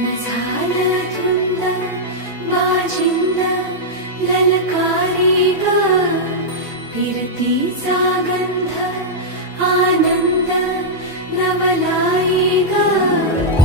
मन झालं धुंद बाजिंद ललकारी ग फिरतीचा गंध आनंद नवलाई ग